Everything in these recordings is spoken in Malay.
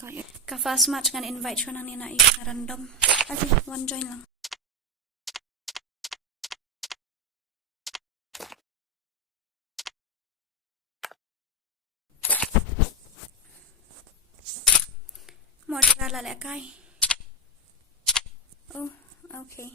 Ka fast match ngan invite chuna ni na random. Asi one join lang. Modal la kai. Oh, okay.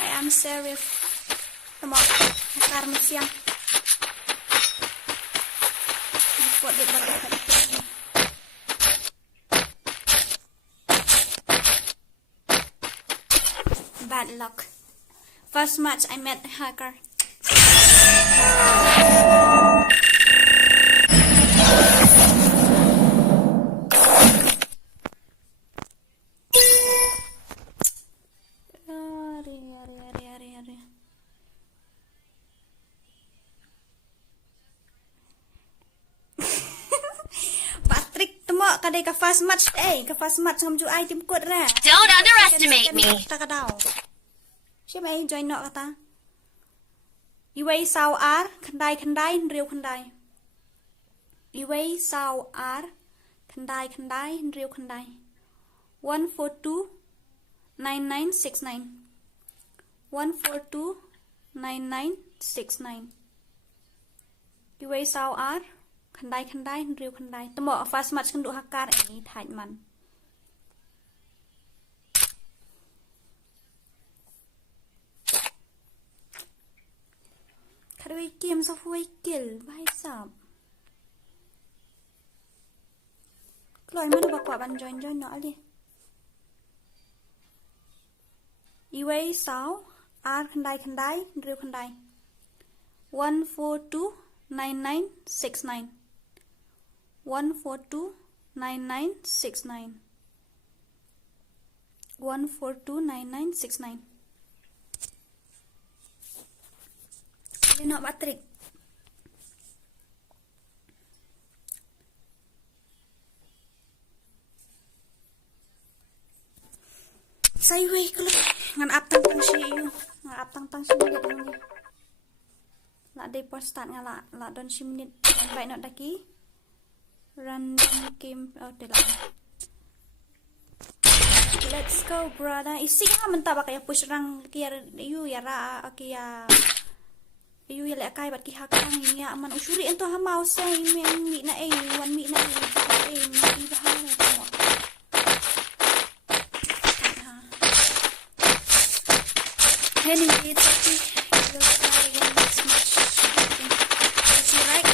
I am serif. Tama, karma siya. Bad luck. First match I met a hacker. Kadai ka fast match ka fast match ngam ju item kod ra. Don't underestimate me. Ta ka daw. Siya ba join no kata. Iway saw r khandai riu khandai. Iway saw r khandai riu khandai. 1429969. 1429969 Iway sao ar khandai riu khandai tomo fast match kan du hakar ini thaj man Kadoi game sa fuai kill bai sap Kloi ma du bakwa ban join no ali Iway sao ar khandai riu khandai 1429969 1429969 1429969 Ini nak batrik Say way kalau ngan ap tang si you ngan ap tang si minit ni la day post start nga la don si minit baik nak daki random game Let's go brother isi nga menta ba kaya push rang kia you ya ra kia you ya le kai bat ki hakang ya man usuri ento ha mau say mi na wan mi na mi bahar mo Anyway, it's okay. We'll try again next match. See you right?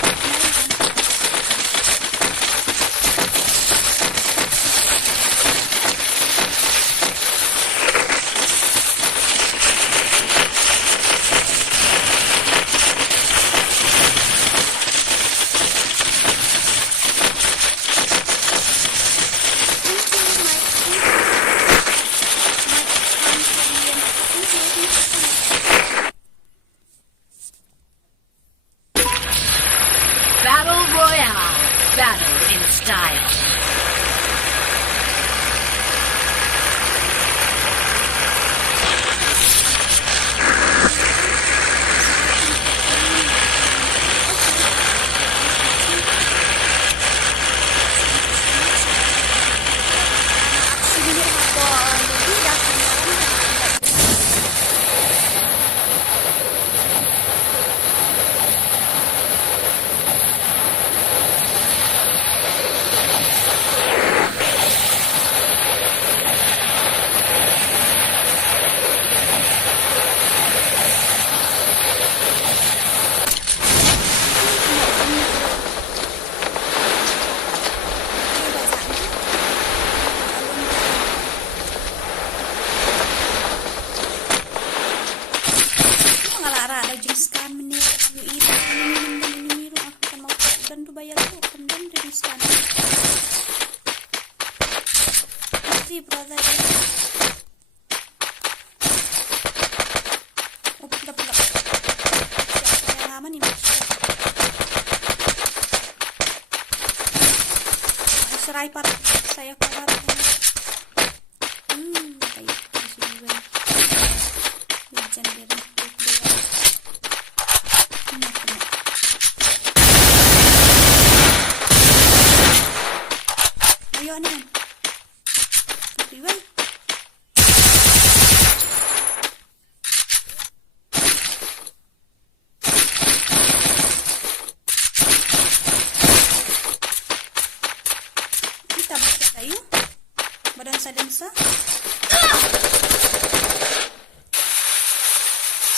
Battle Royale. Battle in style. Brother. Oh, pula. Siapa yang aman ni? Serai par saya karat. Baik. Hujan dia. Ayo nih. Dansa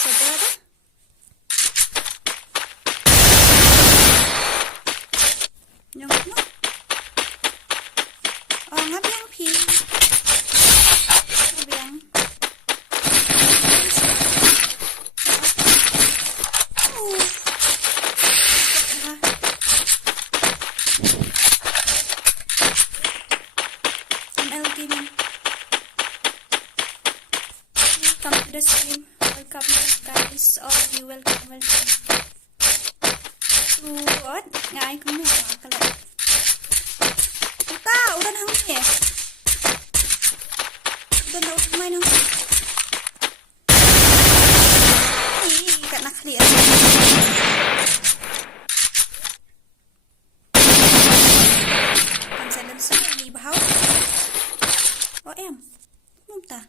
saudara yang no ngabiang pi ngabiang Welcome to the stream. Welcome guys. All of you welcome. What? Ngại cũng mua cái này. Ta udah hang ni. Udah main hang. Ih, kat nak clear. Kan silencer ni bahaw. Oh em. Mumta.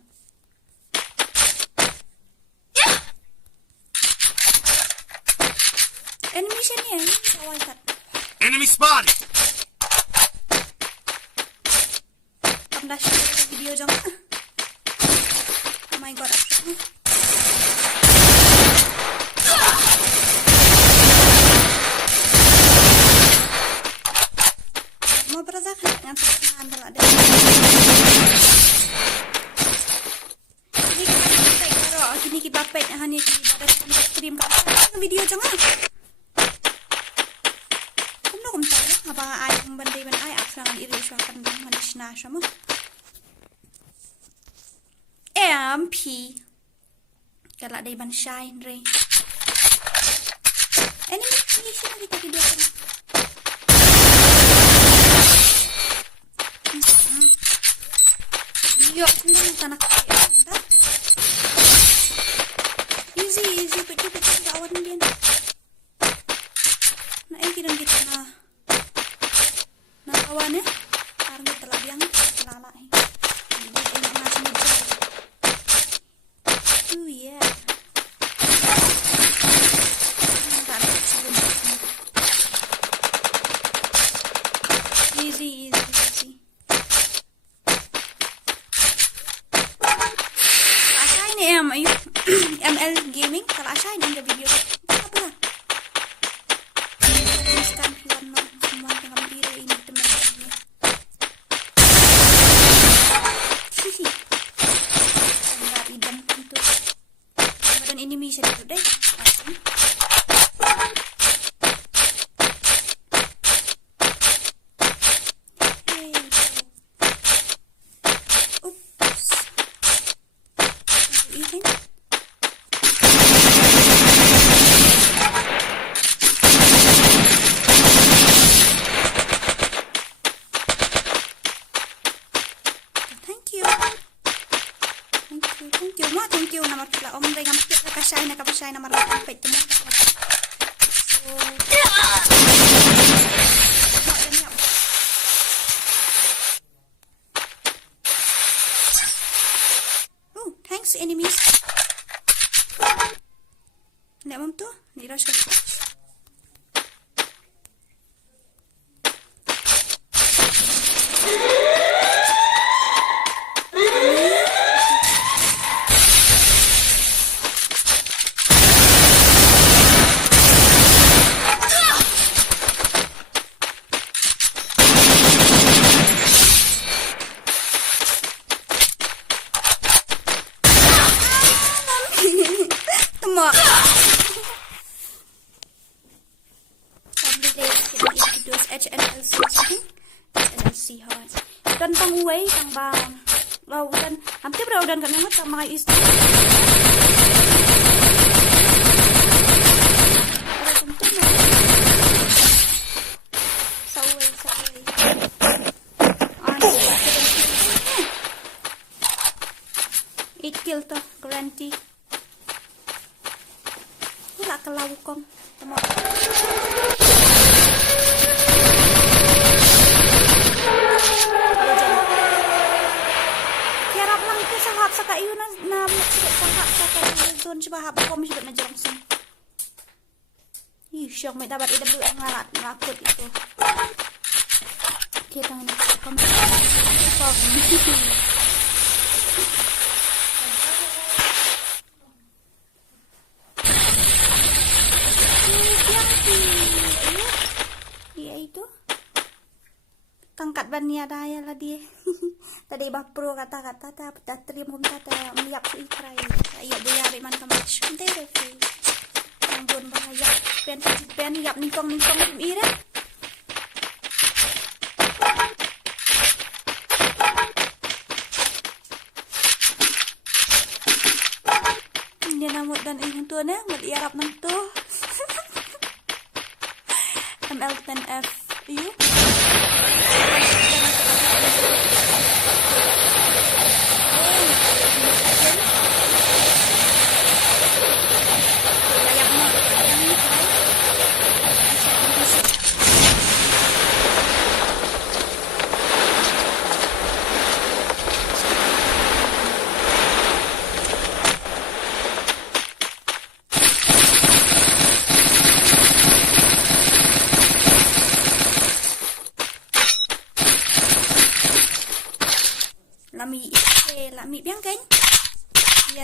animation ni. Awal kat. Enemy spotted! Dah share video jom. Oh my god. Mau berada dengan tangan kalau ada. Ini kita pek hanya kita ada stream kat video jom ah. Kamu tahu apa ai bandai bandai asal iri suakan mana sna sama. MP kalau ada ban shine re. Ini kita video kan. Yo, ini tanah kaya. Easy betul kawan dia. Nah, ini kita na kawan ya. Karena telah biang lala ini. Ini masih muda. Yeah. Easy. Ini ML gaming kalau asyik ada video apa lah instan warna semua dengan biru ini teman-teman sisi enggak idam untuk badan ini bisa dulu deh Thank you nama pula om dengan kita kasih nama sampai temu. Oh, thanks enemies. Nak mam tu? Ni rush. Dan pangway tang bang laudan hampir beraudan kan amat sama istri it kill to guarantee pula ke laukong temo sahab saka iyo na sahab saka zone siya hap ko misyo na Johnson. Syok may dapat i-double ang lakot ito. Kita nga kami. Iya itu. Tangkat bania daya lah dia. Tadi bah pro kata-kata tak terima kata melihat ku ikrai. Iya boleh man kamatch. Tidak sih. Anggun bahaya. Pen yap ningkong ira. Dia namut dan ini tu na, meliarap nang tu. MEGHALAYA. You.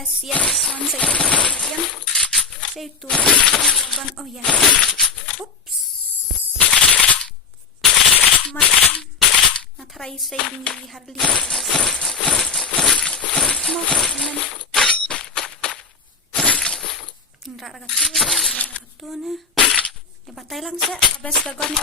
yes, one saya yang saya tu oh ya, oops, mat, nak try saya ni hardly, mau kan, raga tu na, ya batai lang saya, abis gagon ni.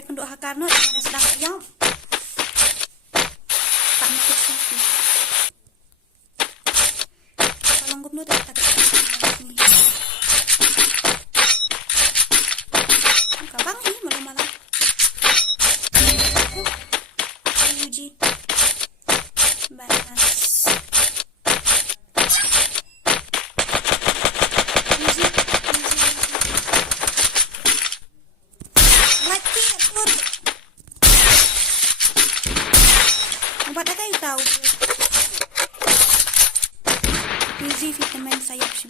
Kenduk hakarno mana sedang yang tak mikir lagi. Kalau ngomong tu tak sini. Kabang ni malam-malam. Uji. Banas. Easy vitamin sayap sih.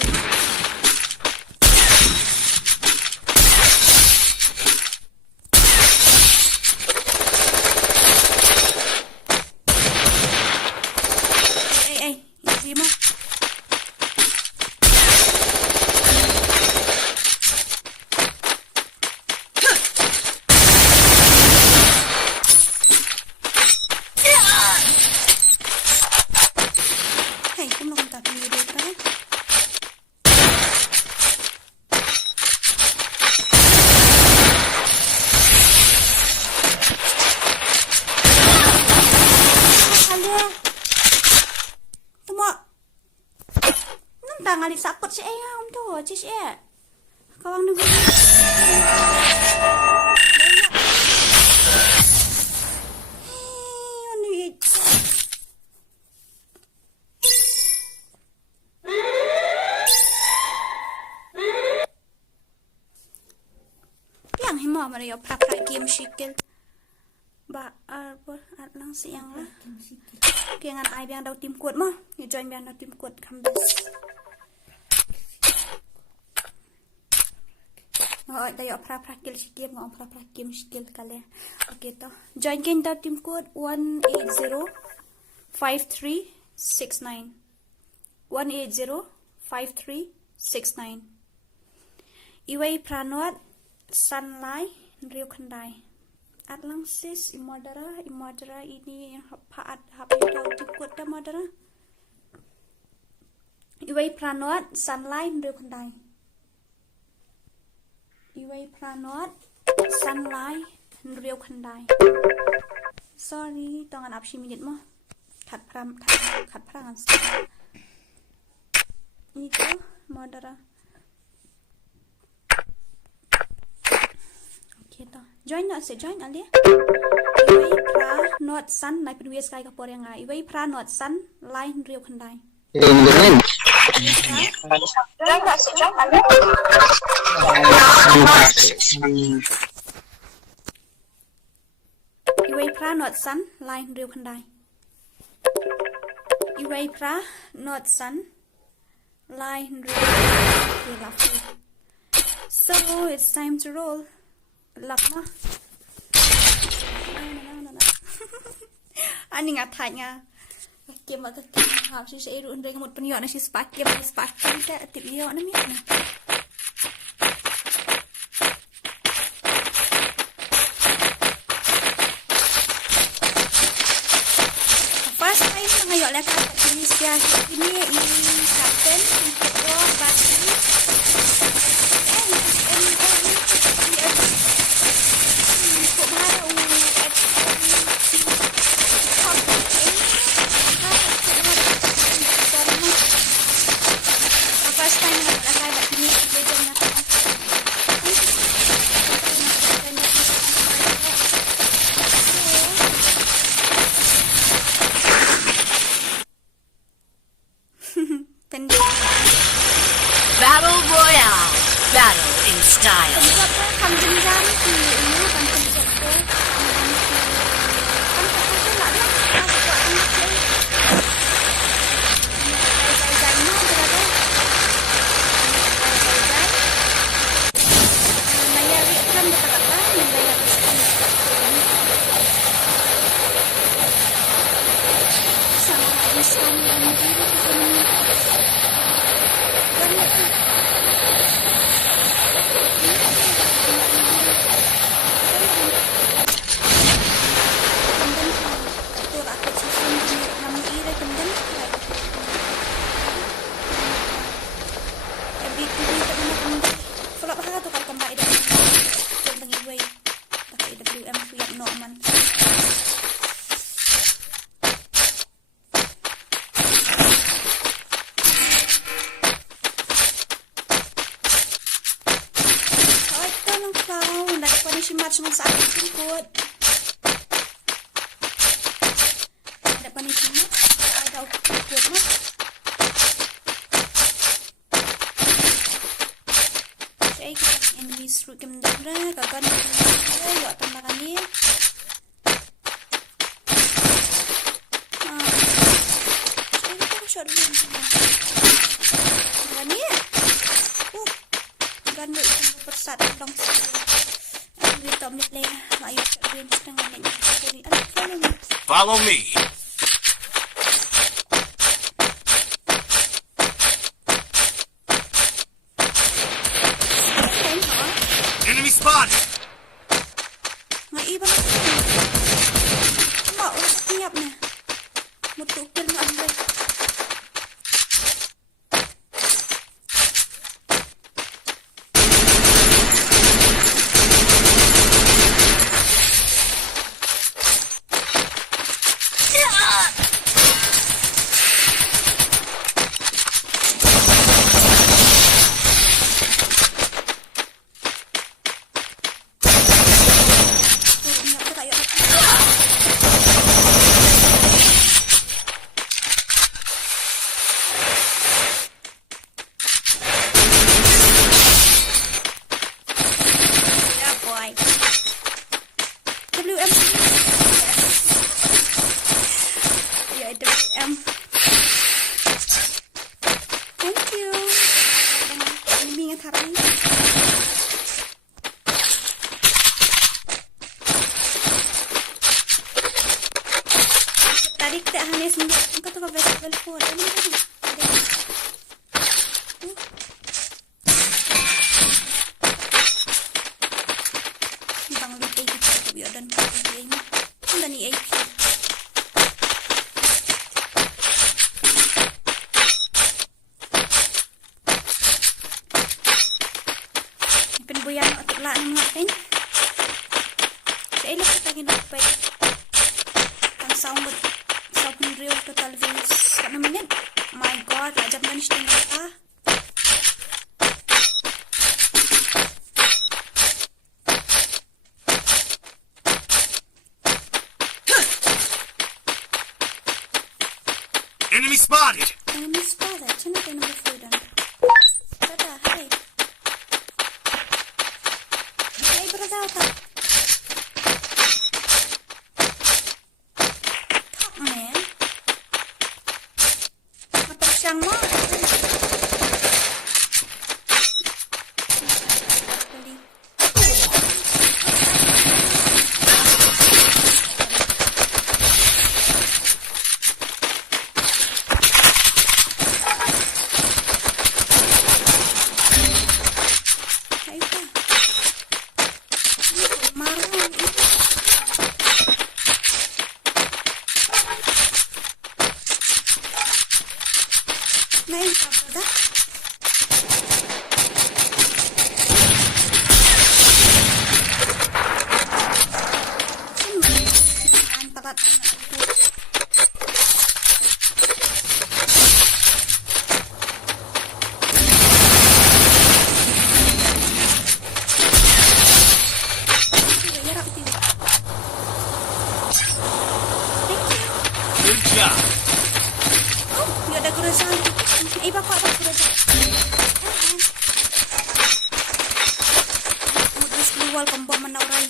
Easy mah. Ngali sakut si ayam tu, cis ya. Kawang nunggu. Yang hima mana yo pra game sikil. Ba apa lang siang lah. Kengan ai biang dau tim kuat mah. Ni join biang dau tim kuat kambas. Oh, tayo pra-prakil sikil, ngong pra-prakim sikil kali. Okay to. Join kain daw team code 1805369. 1805369. Iway pranot sanlay riu kandai. At lang sis imodera ini paat hapai daw team code da modera. Iway pranot sanlay riu kandai. Iway pranot sunlight riu khandai. Sorry, tangan apsi minit mo. Khat prangan. Itu modera. Okay to. Join ali. Iway pranot sunlight previous kay kapor yang nga. Iway pranot sunlight riu khandai. Iway pra not sun line riu khandai. Iway pra not sun line riu. So it's time to roll. Lama. No. Ani ngatanya. Game agak harap sih saya iru ndeng mut penyo na si spak game ta tip yo na mi. First time ngayon la ka ini siya ini captain ko battery. si Mat semua saat jemput. Ada pa ni si Mat? Ada jemput Mat. Saya kita enemy seru kemdara, kapan yuk tambahkan ni. Saya kita shot dulu. Kan ni? Kan duk persat dong. Dia tak boleh play. Ayo shot dulu setengah ni. Follow me. Enemy spotted. Ngai iba. Mak udah siap na. Mutu kill na ambil. Enemy spotted. Enemy spotted. Cina tayo nag-freedom. Tada, hey. Hey, brother, tak. Tak, man. Apa siyang mo? Good job. Oh, nggak ada keresahan. Bapak ada keresahan. Terus keluar kembang menaurai.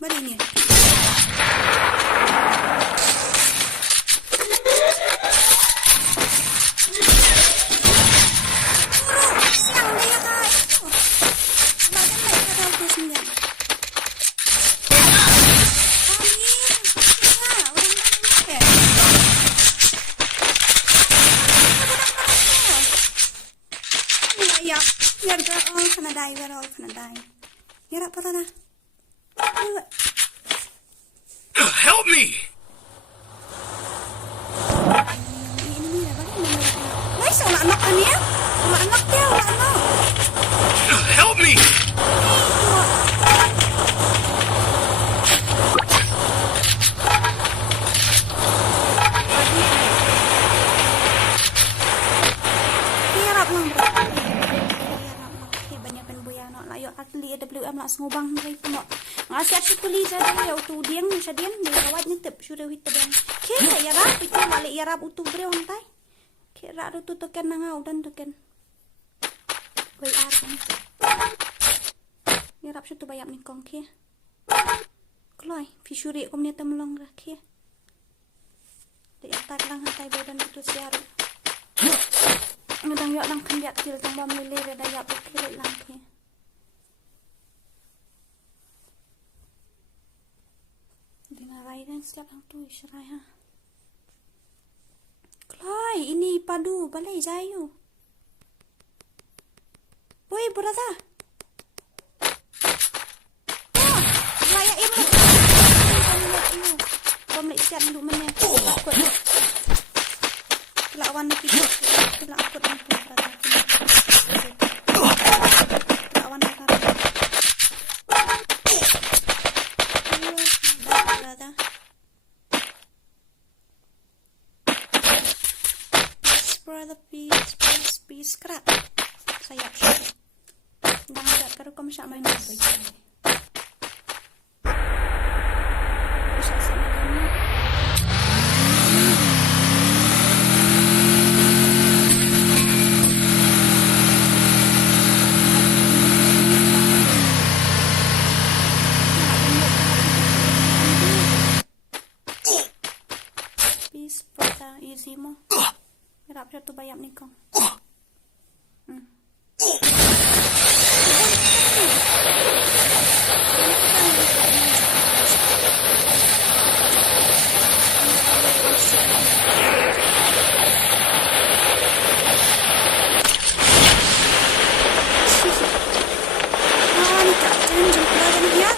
Mari ni. Help me! as ngubang ray puno. Ngasih aku kuli saya ya utu diang sa diang ni kawat ni tep sudah wit tebang. Ke ya rap itu balik ya rap utu bre on tai. Ke ra tu token nangau dan token. Wei ar kan. Ya rap tu bayap ni kong ke. Kloi fisuri kom ni temlong ra ke. Di atas lang hatai badan itu siar. Ngedang yok lang kandiat til tang bom lele re daya pekele lang ke. Dinarai dan setiap lang tu isyarai ha. Kloi ini padu balai jayu. Woi brother. Layak ibu. Bom lek siap dulu meneh. Takut. Lawan kita. Lakut ang brother. Lawan kita. Brother. Brother, please, kerat. Sayap. Dah ada kalau kamu syak main. Please, brother, easy mo. Harap siya tu bayap ni kong. Ni tak janji brother ni ya.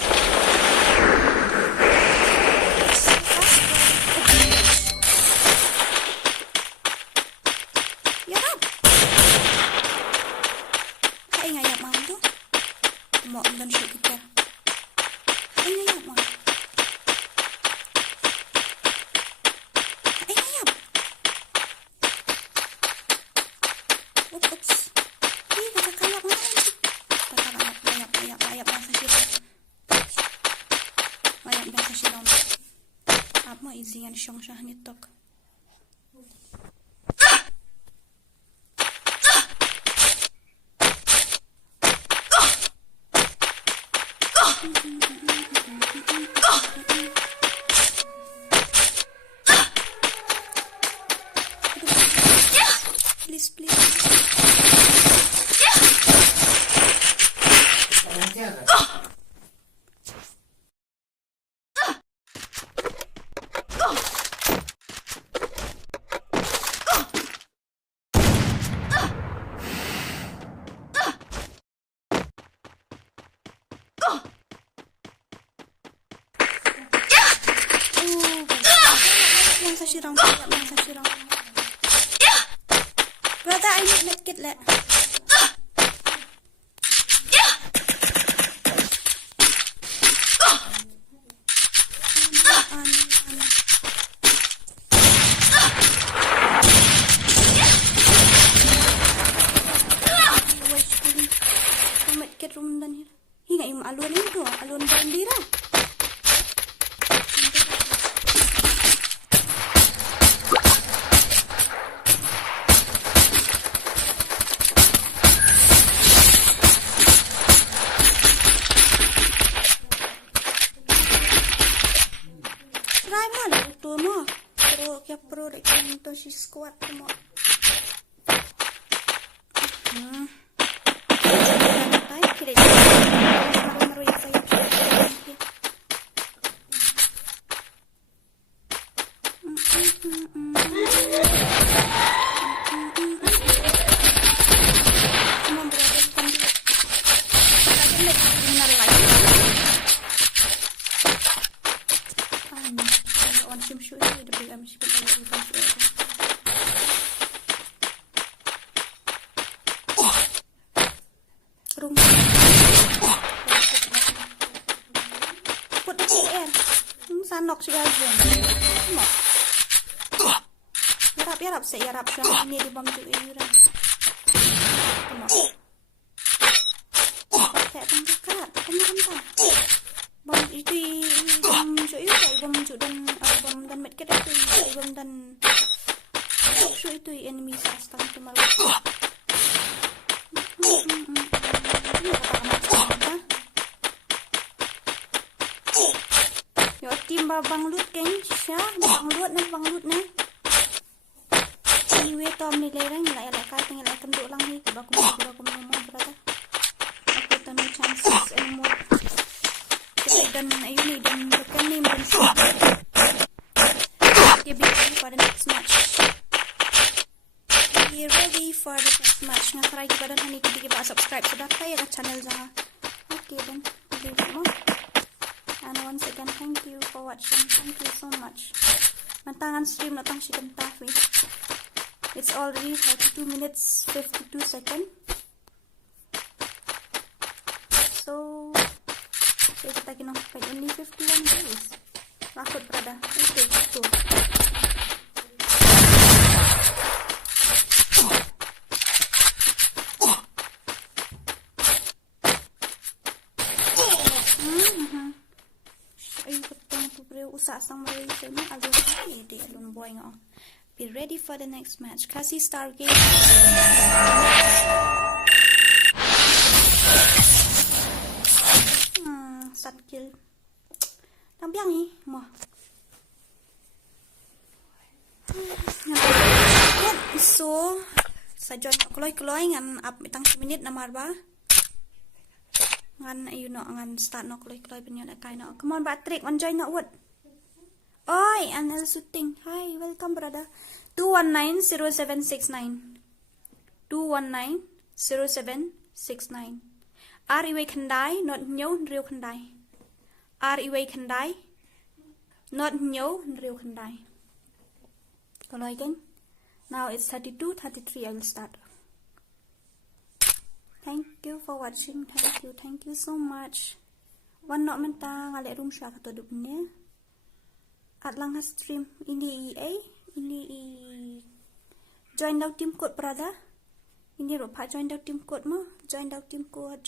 Izian syong syah nitok. Please. Sirang. Brother, I need medkit let. Medkit room dan ni. Hingga yung alun itu, alun bandira. Pro itu si squat semua. Sanok si Azog. Yarap sa yarap siya. Ini di bam tu iuran. Saya tunggu kerat. ta. Bom itu bom so itu bom so dan met kita itu bom dan so itu enemy sastang cuma. Yo tim babang lut Keiñ siya bang lut na. Iwe tom ni lereng lại kai tinggal lai kenduk lang ni ba ko mo brother. Aku tak no chances anymore. Dan ayun ni dan bukan ni dan get ready for the next match. Get ready for the next match. Nga try kita dan hani kita subscribe sudah kaya ke channel jangan. Okay then leave it more. And once again thank you for watching. Thank you so much. Mantangan stream natang si Tafi. It's already 32 minutes 52 seconds. So kita kena pakai only 51 days. Rakut berada. Okay, so. Ayo ketemu tu beri usak sang mari sini azog ni dia lun boy ngau. Be ready for the next match. Khasi start game. Sat kill. Đang biang ni, mo. So, sa join kloy ngan up mitang minute na marba. Ngan ayu no ngan start no kloy penyo na kai no. Come on Patrick, on join no what? Oi, Anel shooting. Hi, welcome brother. 2190769. 2190769. Iwe khandai not nhớ riêu khandai. Iwe khandai not nhớ riêu khandai. Kalau again. Now it's 32, 33. I will start. Thank you for watching. Thank you so much. One not menta ngale room sha kato dupnya. At lang stream ini join daw team code brother. Ini rupa join daw team code mo. Join daw team code.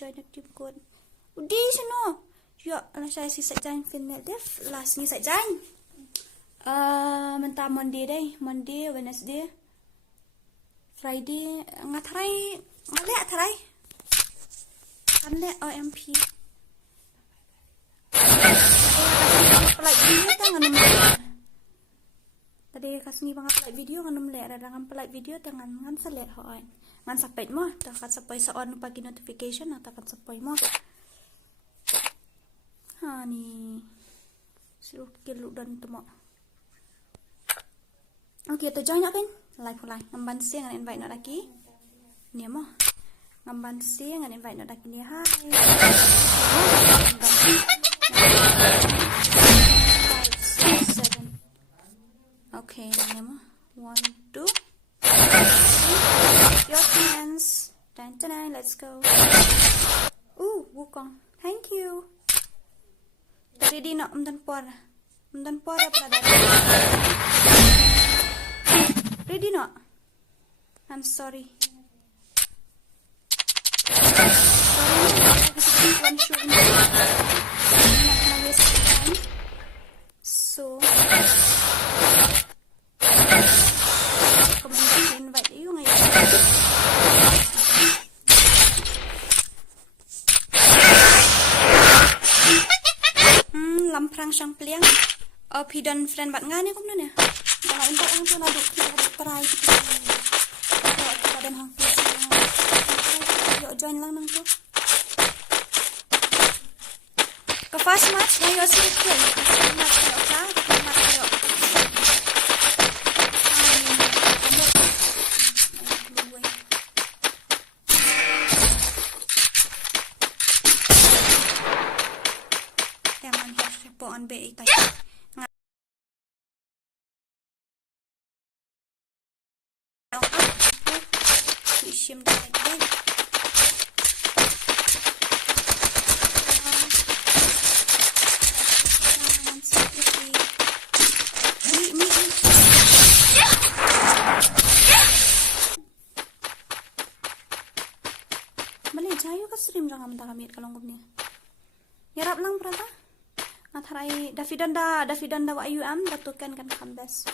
Udi sino. Yo, ala saya si sajain final def. Last ni sajain. Menta Monday day. Monday, Wednesday, Friday. Ngatarai. Kanle OMP. Like video tangan nomor. Tadi kasih bang upload video kan nomor ada dengan upload video tangan ngan selet hoan. Ngan sapait mo, takat sapay sa on pagi notification na takat sapay mo. Hani. Suruh kilu dan temo. Okay, to join akin. Like. Ngamban siya ngan invite na lagi. Niya mo. Ngamban siya ngan invite na lagi niya. Hi. Okay, nama 1, 2. Your hands. Dun, let's go. Wukong. Thank you. Tadi di nak umdan por pada. Ready not? I'm sorry. So invite you ngayon. Lamprang siyang pliang. Pidon friend bat nga niya kung na niya. Baka invite ang ito naduk paray kita. Ito din hang join lang nang to. Ka-fast match ngayon si Keiñ. Fast match kayo ka? Match kayo. On be tayo. Siyem din. Mali jayo ka stream jangan mentah kami kalong ni. Yarap lang brother. Atharai dafidanda wa ayu am datukan kan kambes.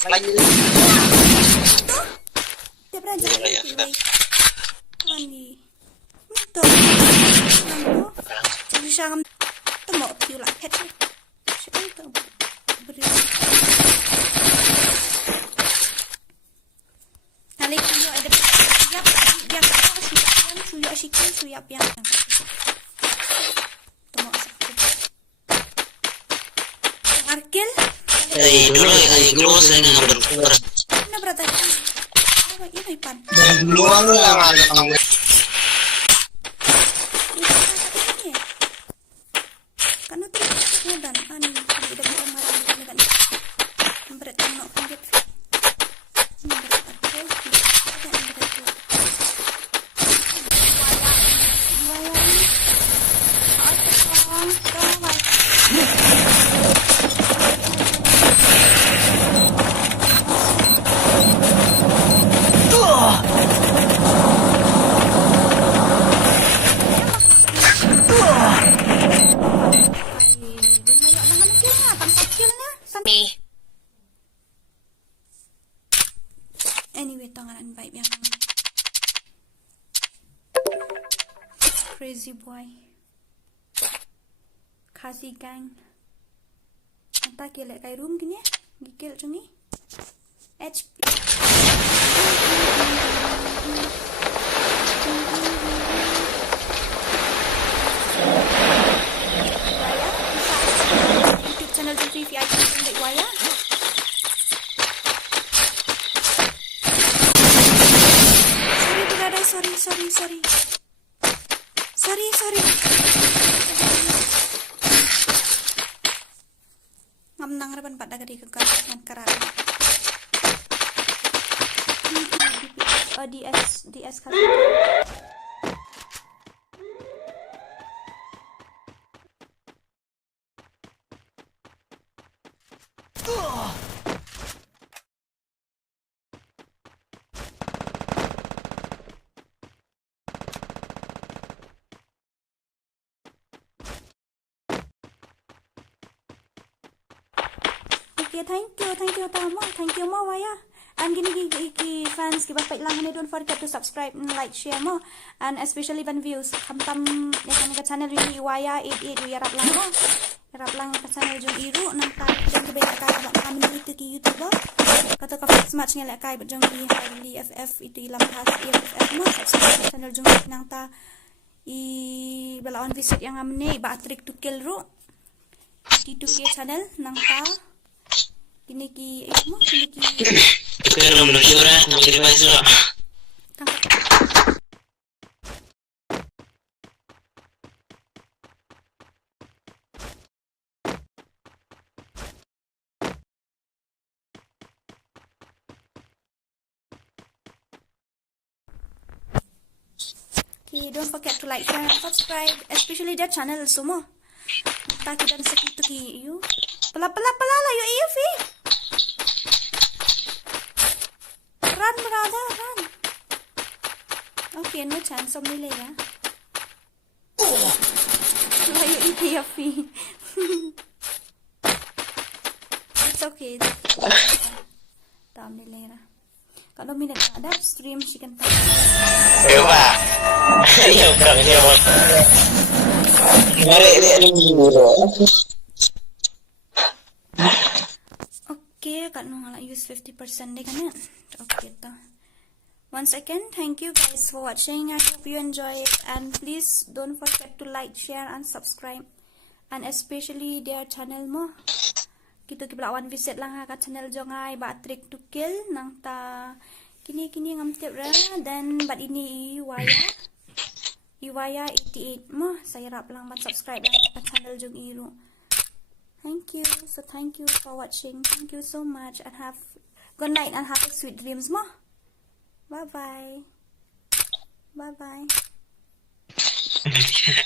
Fly Dia belajar. ya sudah. Mandi. Betul. Jadi syam temo piu lah pet. Syam tu beri. Nali piu ada siap dia suya sikit suya piang. Temo sakit. Arkil. Dulu dulu saya nggak berkurang. Mana berata? Apa ini pan? Dulu aku nggak ada kamu. Karena tu dan ani tidak bisa marah dengan berat nak panjat. Anyway, tangan vibe yang crazy boy Khasi gang. Anta kelek kai room gini, gigil cungi. HP. YouTube channel Jeffrey VIP Sendek Waya. Sorry. Ngamnang reban pada gadi kegal dengan kerat. DS kali. Okay, thank you tamo, thank you mo Waya. And gini fans ki bapak lang ni don't forget to subscribe and like share mo, and especially when views kamtam ya kan ka channel ni Waya 88 yarap lang ka channel jong iru nang ta jong ke beka kai ba kami itu ki YouTube kata ka smak ni lek kai ba jong ki FF itu Lambha syiemFF mo subscribe channel jong nang ta I balawan visit yang amne ba trick to kill ru itu ki channel nang ta kini ki Pero no llora, no quiere más eso. Okay, don't forget to like, share, and subscribe, especially that channel semua. Tak kita sakit tu ki you. Pala lah you iyo fi. Run brother, run. Okay, no chance of milega. Lah you iyo fi. It's okay. Tam milega. Kalau minat ada stream chicken pie. Coba. Ayo bang, coba. Okay, kat nung ala use 50% deh kan ya. Okay to. Once again, thank you guys for watching. I hope you enjoy it, and please don't forget to like, share, and subscribe, and especially their channel mo. Kita kiblawan visit lang ha kat channel jongai ba trick to kill nang ta kini ngamtip ra dan bat ini Iwaya 88 mo saya rap lang subscribe lang kat channel jong iru. Thank you for watching. Thank you so much, and have good night and have sweet dreams mo. Bye bye. Bye bye. Oh my god.